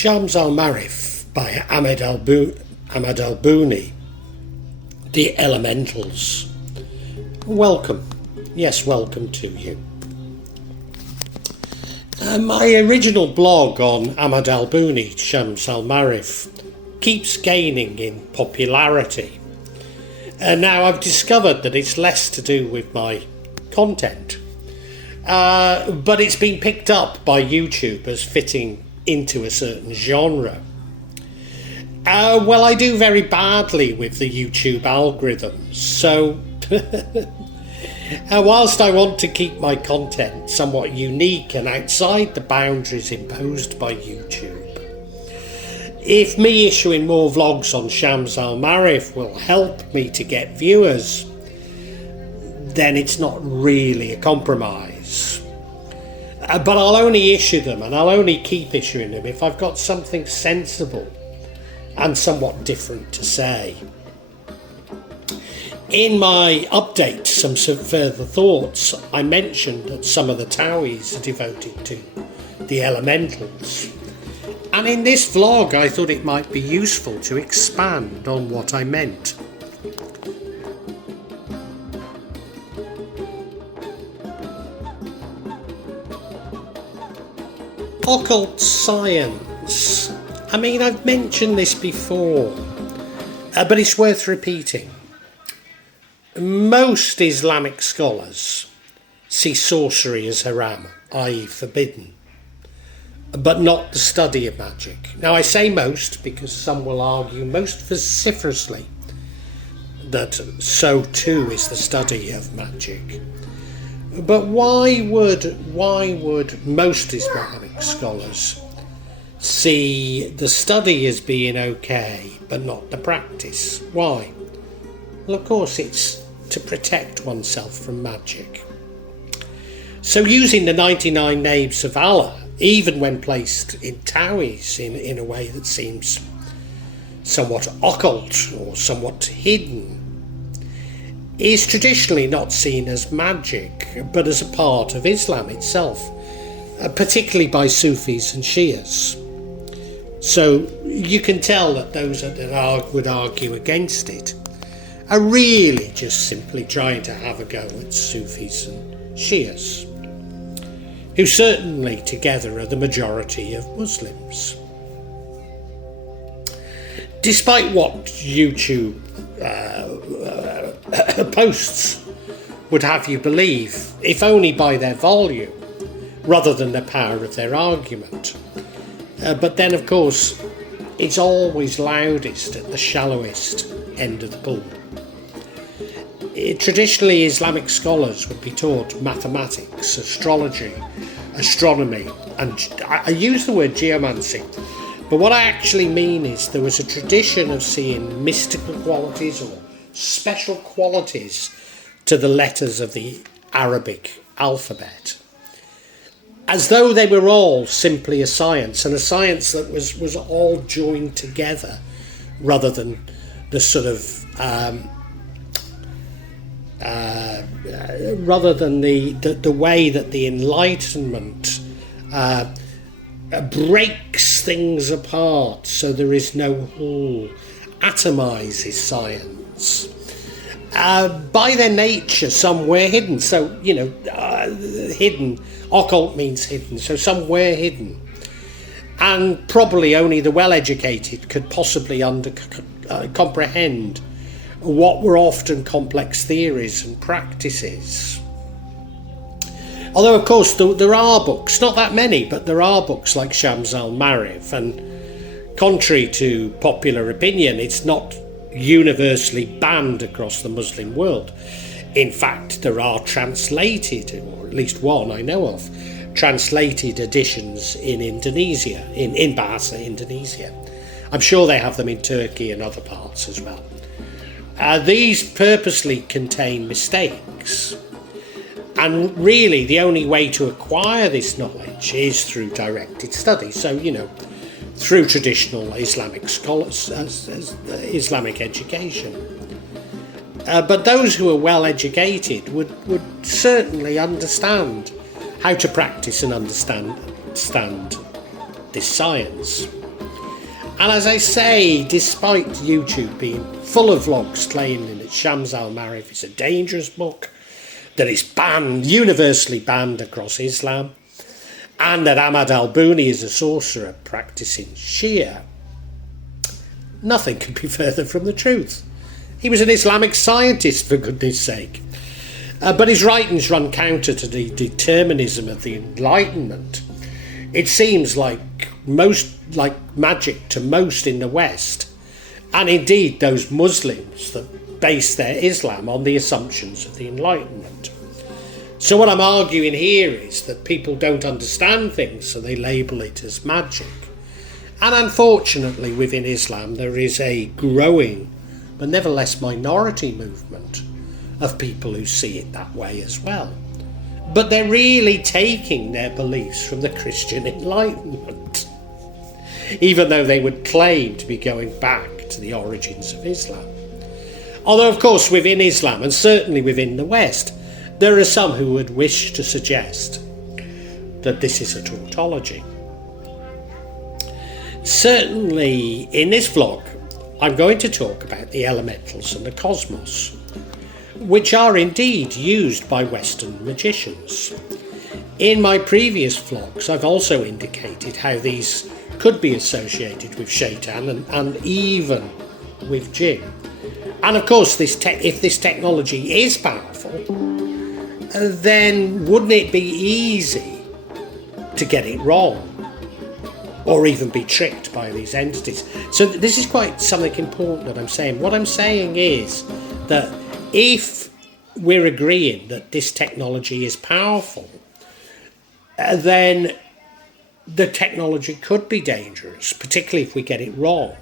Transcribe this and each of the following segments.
Shams al-Marif by Ahmad Al Buni, The Elementals. Welcome. Yes, welcome to you. My original blog on Ahmad Al Buni, Shams al-Marif, keeps gaining in popularity. And now I've discovered that it's less to do with my content, but it's been picked up by YouTube as fitting into a certain genre. Well, I do very badly with the YouTube algorithms, so whilst I want to keep my content somewhat unique and outside the boundaries imposed by YouTube, if me issuing more vlogs on Shams al-Marif will help me to get viewers, then it's not really a compromise. But I'll only issue them, and I'll only keep issuing them if I've got something sensible and somewhat different to say. In my update, some further thoughts, I mentioned that some of the Tawis are devoted to the elementals. And in this vlog, I thought it might be useful to expand on what I meant. Occult science. I mean, I've mentioned this before, but it's worth repeating. Most Islamic scholars see sorcery as haram, i.e. forbidden, but not the study of magic. Now, I say most because some will argue most vociferously that so too is the study of magic. But why would most Islamic scholars see the study as being okay, but not the practice? Why? Well, of course, it's to protect oneself from magic. So using the 99 names of Allah, even when placed in Tawis in a way that seems somewhat occult or somewhat hidden, is traditionally not seen as magic, but as a part of Islam itself, particularly by Sufis and Shias. So you can tell that those that would argue against it are really just simply trying to have a go at Sufis and Shias, who certainly together are the majority of Muslims. Despite what YouTube posts would have you believe, if only by their volume rather than the power of their argument. But then, of course, it's always loudest at the shallowest end of the pool. Traditionally, Islamic scholars would be taught mathematics, astrology, astronomy, and I use the word geomancy, but what I actually mean is there was a tradition of seeing mystical qualities or special qualities to the letters of the Arabic alphabet, as though they were all simply a science, and a science that was all joined together rather than the sort of rather than the way that the Enlightenment breaks things apart so there is no whole, atomizes science. By their nature, some were hidden. So, hidden, occult means hidden, so some were hidden. And probably only the well-educated could possibly comprehend what were often complex theories and practices. Although, of course, there are books, not that many, but there are books like Shams al-Marif, and contrary to popular opinion, it's not universally banned across the Muslim world. In fact, there are translated, or at least one I know of, translated editions in Indonesia, in Bahasa Indonesia. I'm sure they have them in Turkey and other parts as well. These purposely contain mistakes, and really the only way to acquire this knowledge is through directed study. So, through traditional Islamic scholars, Islamic education. But those who are well educated would certainly understand how to practice and understand this science. And as I say, despite YouTube being full of vlogs claiming that Shams al-Marif is a dangerous book, that it's banned, universally banned across Islam, and that Ahmad Al Buni is a sorcerer practicing Shia, nothing could be further from the truth. He was an Islamic scientist, for goodness sake. But his writings run counter to the determinism of the Enlightenment. It seems like magic to most in the West, and indeed those Muslims that base their Islam on the assumptions of the Enlightenment. So what I'm arguing here is that people don't understand things, so they label it as magic. And unfortunately within Islam there is a growing but nevertheless minority movement of people who see it that way as well. But they're really taking their beliefs from the Christian Enlightenment, even though they would claim to be going back to the origins of Islam. Although, of course, within Islam, and certainly within the West, there are some who would wish to suggest that this is a tautology. Certainly, in this vlog, I'm going to talk about the elementals and the cosmos, which are indeed used by Western magicians. In my previous vlogs, I've also indicated how these could be associated with shaitan and even with jinn. And of course, if this technology is powerful, then wouldn't it be easy to get it wrong or even be tricked by these entities? So this is quite something important that I'm saying. What I'm saying is that if we're agreeing that this technology is powerful, then the technology could be dangerous, particularly if we get it wrong,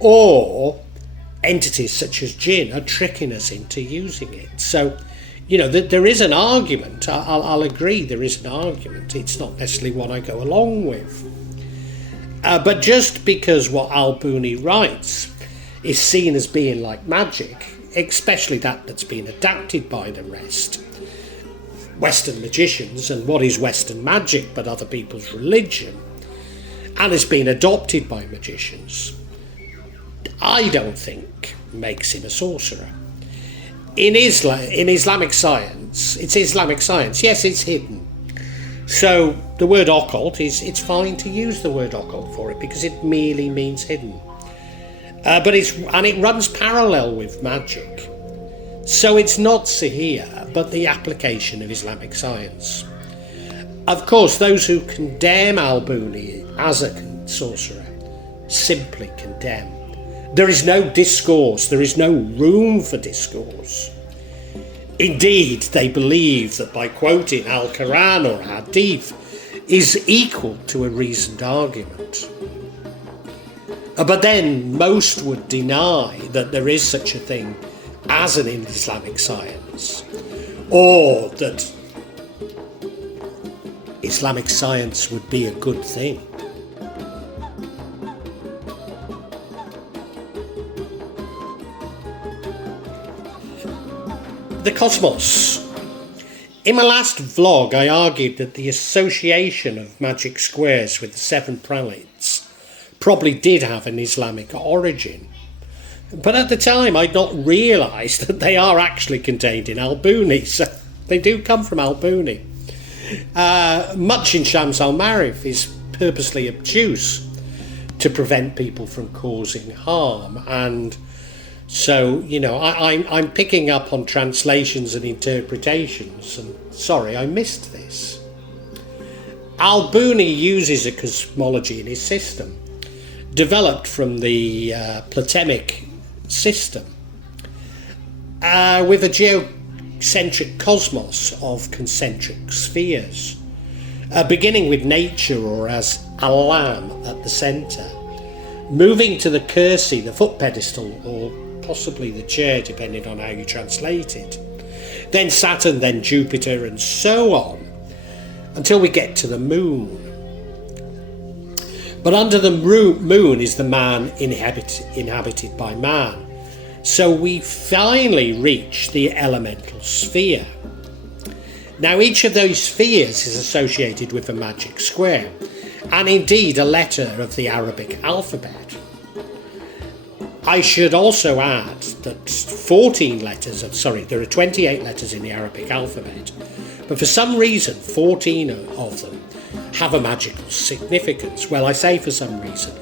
or entities such as jinn are tricking us into using it. So, there is an argument. I'll agree there is an argument. It's not necessarily one I go along with. But just because what Al Buni writes is seen as being like magic, especially that's been adapted by the rest, Western magicians, and what is Western magic but other people's religion, and has been adopted by magicians, I don't think makes him a sorcerer. In Islamic science, it's Islamic science. Yes, it's hidden. So the word occult it's fine to use the word occult for it because it merely means hidden. But it runs parallel with magic. So it's not Sihir, but the application of Islamic science. Of course, those who condemn Al Buni as a sorcerer simply condemn. There is no discourse, there is no room for discourse. Indeed, they believe that by quoting Al-Quran or Hadith is equal to a reasoned argument. But then most would deny that there is such a thing as an Islamic science, or that Islamic science would be a good thing. The cosmos. In my last vlog, I argued that the association of magic squares with the 7 planets probably did have an Islamic origin. But at the time, I'd not realised that they are actually contained in Al Buni. So they do come from Al Buni. Much in Shams al-Marif is purposely obtuse to prevent people from causing harm. And so, I'm picking up on translations and interpretations. And sorry, I missed this. Al Buni uses a cosmology in his system, developed from the Platonic system, with a geocentric cosmos of concentric spheres, beginning with nature, or as Alam, at the centre, moving to the Kursi, the foot pedestal, or possibly the chair, depending on how you translate it, then Saturn, then Jupiter, and so on, until we get to the moon. But under the moon is the man inhabited by man. So we finally reach the elemental sphere. Now each of those spheres is associated with a magic square, and indeed a letter of the Arabic alphabet. I should also add that 14 letters there are 28 letters in the Arabic alphabet, but for some reason 14 of them have a magical significance. Well, I say for some reason.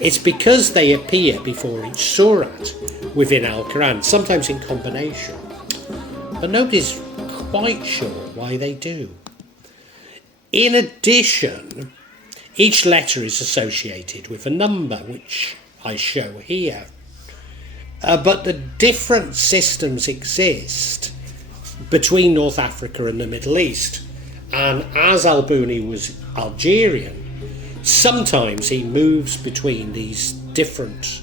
It's because they appear before each surat within Al-Quran, sometimes in combination, but nobody's quite sure why they do. In addition, each letter is associated with a number, which I show here. But the different systems exist between North Africa and the Middle East. And as Al Buni was Algerian, sometimes he moves between these different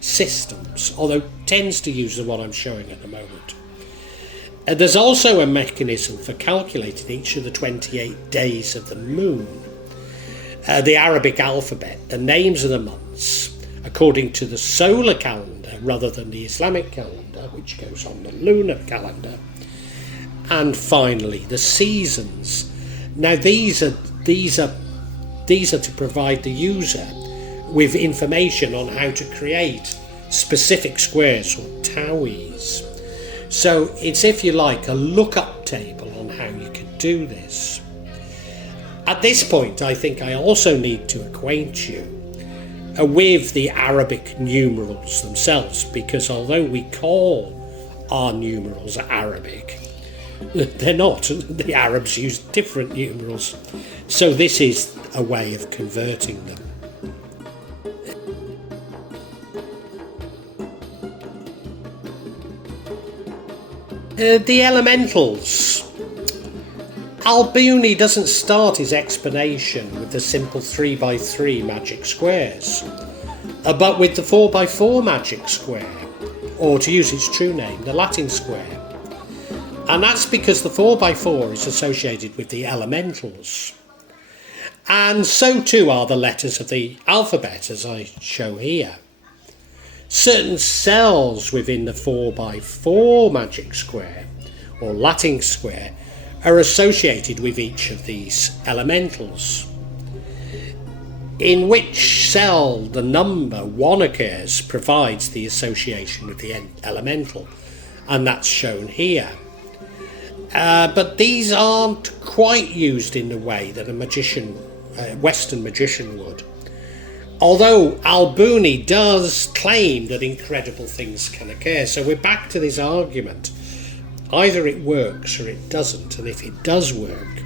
systems, although tends to use the one I'm showing at the moment. There's also a mechanism for calculating each of the 28 days of the moon. The Arabic alphabet, the names of the months, according to the solar calendar rather than the Islamic calendar, which goes on the lunar calendar. And finally, the seasons. Now, these are to provide the user with information on how to create specific squares or towies. So it's, if you like, a lookup table on how you can do this. At this point, I think I also need to acquaint you with the Arabic numerals themselves, because although we call our numerals Arabic, they're not. The Arabs use different numerals. So this is a way of converting them. The elementals. Al Buni doesn't start his explanation with the simple 3x3 magic squares, but with the 4x4 magic square, or to use its true name, the Latin square. And that's because the 4x4 is associated with the elementals. And so too are the letters of the alphabet, as I show here. Certain cells within the 4x4 magic square, or Latin square, are associated with each of these elementals. In which cell the number 1 occurs provides the association with the elemental, and that's shown here. But these aren't quite used in the way that a magician, Western magician would. Although Al Buni does claim that incredible things can occur. So we're back to this argument. Either it works or it doesn't. And if it does work,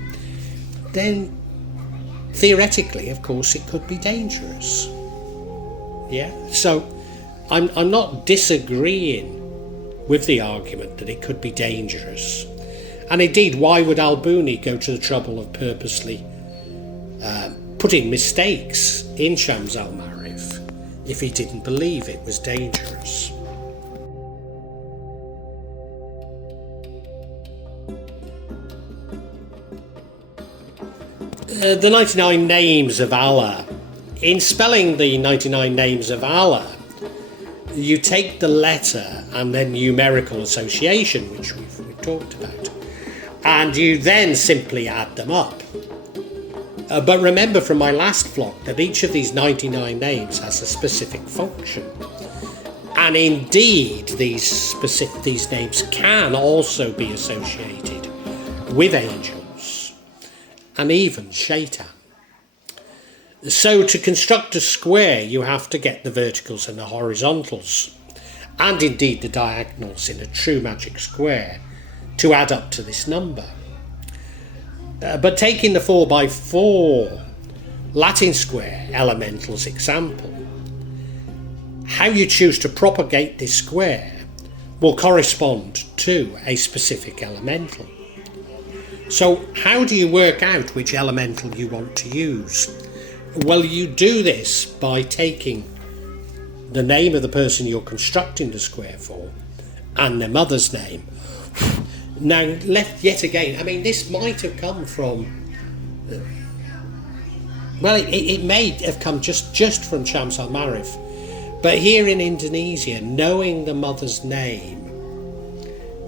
then theoretically, of course, it could be dangerous. Yeah. So I'm not disagreeing with the argument that it could be dangerous. And indeed, why would Al Buni go to the trouble of purposely putting mistakes in Shams al-Ma'arif if he didn't believe it was dangerous? The 99 names of Allah. In spelling the 99 names of Allah, you take the letter and then numerical association, which we've talked about, and you then simply add them up. But remember from my last vlog that each of these 99 names has a specific function. And indeed, these names can also be associated with angels and even shaitan. So to construct a square, you have to get the verticals and the horizontals, and indeed the diagonals in a true magic square, to add up to this number. But taking the 4x4 Latin square elementals example, how you choose to propagate this square will correspond to a specific elemental. So how do you work out which elemental you want to use? Well, you do this by taking the name of the person you're constructing the square for and their mother's name. Now, yet again, I mean, this might have come from, well, it may have come just from Shams al-Ma'arif, but here in Indonesia, knowing the mother's name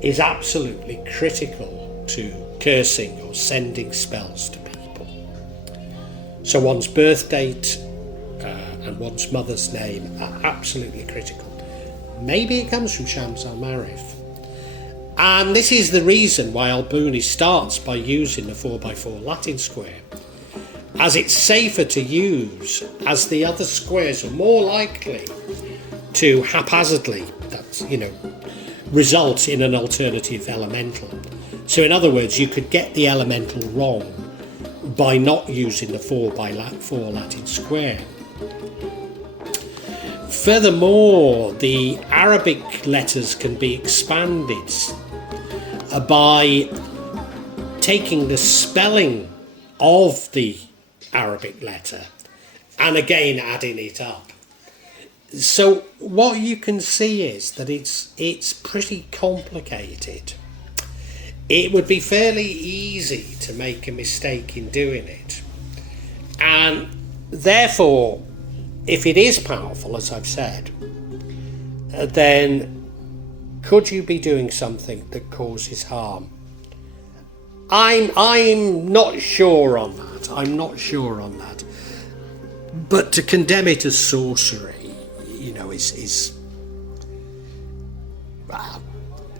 is absolutely critical to cursing or sending spells to people. So one's birth date and one's mother's name are absolutely critical. Maybe it comes from Shams al-Marif. And this is the reason why Al Buni starts by using the 4x4 Latin square, as it's safer to use, as the other squares are more likely to haphazardly, result in an alternative elemental. So in other words, you could get the elemental wrong by not using the 4x4 Latin square. Furthermore, the Arabic letters can be expanded by taking the spelling of the Arabic letter and again adding it up. So what you can see is that it's pretty complicated. It would be fairly easy to make a mistake in doing it. And therefore, if it is powerful, as I've said, then could you be doing something that causes harm? I'm not sure on that. I'm not sure on that. But to condemn it as sorcery,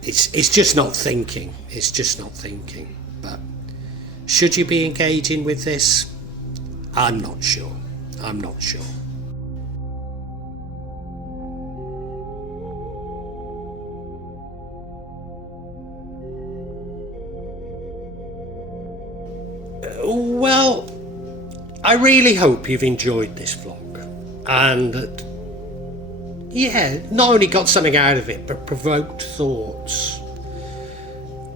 it's just not thinking. It's just not thinking. But should you be engaging with this? I'm not sure. I'm not sure. Well, I really hope you've enjoyed this vlog and that, not only got something out of it, but provoked thoughts.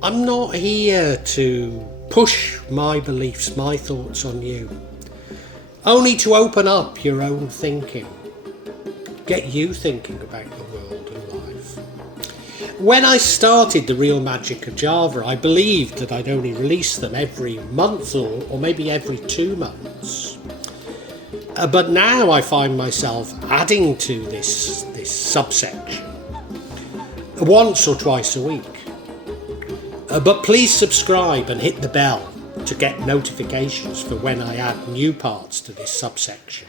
I'm not here to push my beliefs, my thoughts on you, only to open up your own thinking, get you thinking about the world and life. When I started The Real Magic of Java, I believed that I'd only release them every month or maybe every 2 months. But now I find myself adding to this subsection once or twice a week. But please subscribe and hit the bell to get notifications for when I add new parts to this subsection.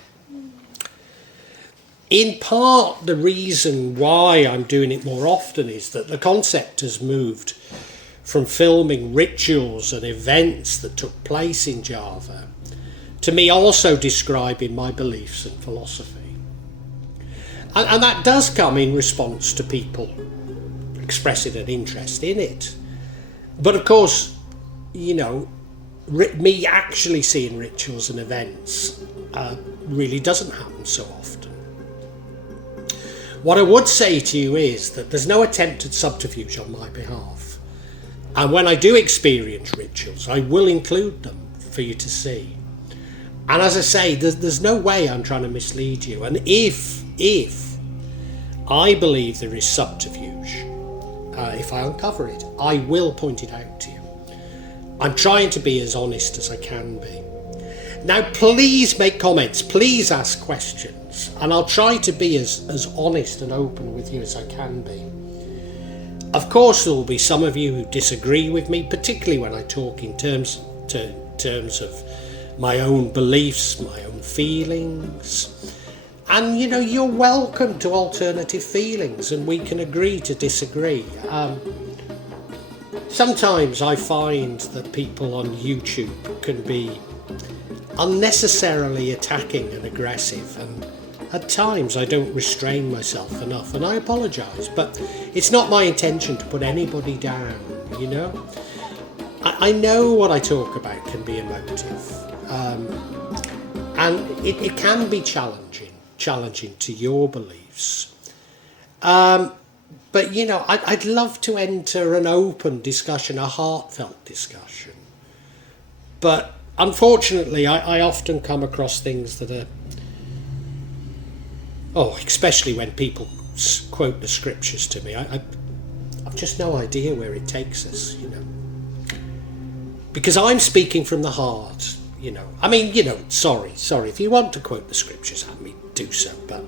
In part, the reason why I'm doing it more often is that the concept has moved from filming rituals and events that took place in Java to me also describing my beliefs and philosophy. And that does come in response to people expressing an interest in it. But of course, me actually seeing rituals and events really doesn't happen so often. What I would say to you is that there's no attempt at subterfuge on my behalf. And when I do experience rituals, I will include them for you to see. And as I say, there's no way I'm trying to mislead you. And if I believe there is subterfuge, if I uncover it, I will point it out to you. I'm trying to be as honest as I can be. Now, please make comments, please ask questions, and I'll try to be as honest and open with you as I can be. Of course, there will be some of you who disagree with me, particularly when I talk in terms of my own beliefs, my own feelings. And, you're welcome to alternative feelings, and we can agree to disagree. Sometimes I find that people on YouTube can be unnecessarily attacking and aggressive, and at times I don't restrain myself enough, and I apologise, but it's not my intention to put anybody down, I know what I talk about can be emotive, and it can be challenging to your beliefs. But, I'd love to enter an open discussion, a heartfelt discussion. But unfortunately, I often come across things that are, especially when people quote the scriptures to me, I've just no idea where it takes us, Because I'm speaking from the heart, sorry, if you want to quote the scriptures at me, do so, but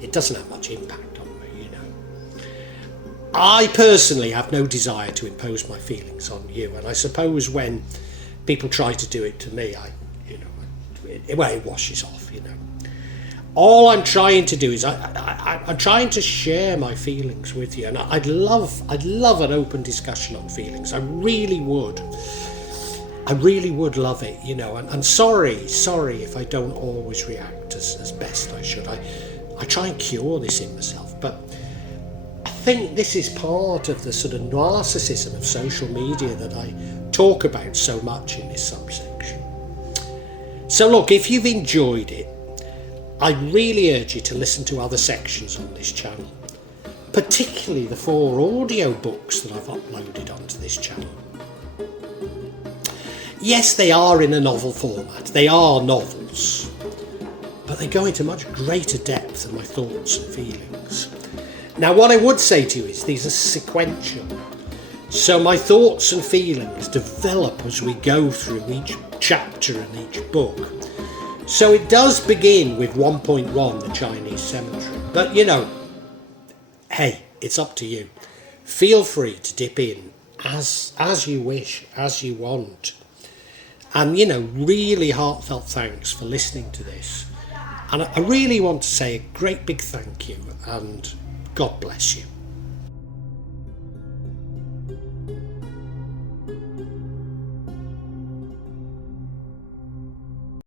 it doesn't have much impact on me, I personally have no desire to impose my feelings on you, and I suppose when people try to do it to me, it washes off, All I'm trying to do is I'm trying to share my feelings with you, and I'd love an open discussion on feelings. I really would love it, you know. And sorry if I don't always react as best I should. I try and cure this in myself, but I think this is part of the sort of narcissism of social media that I talk about so much in this subsection. So look, if you've enjoyed it, I really urge you to listen to other sections on this channel, particularly the 4 audio books that I've uploaded onto this channel. Yes, they are in a novel format, they are novels, but they go into much greater depth than my thoughts and feelings. Now, what I would say to you is these are sequential, so my thoughts and feelings develop as we go through each chapter and each book. So it does begin with 1.1, the Chinese cemetery. But, you know, hey, it's up to you. Feel free to dip in as you wish, as you want. And, you know, really heartfelt thanks for listening to this. And I really want to say a great big thank you, and God bless you.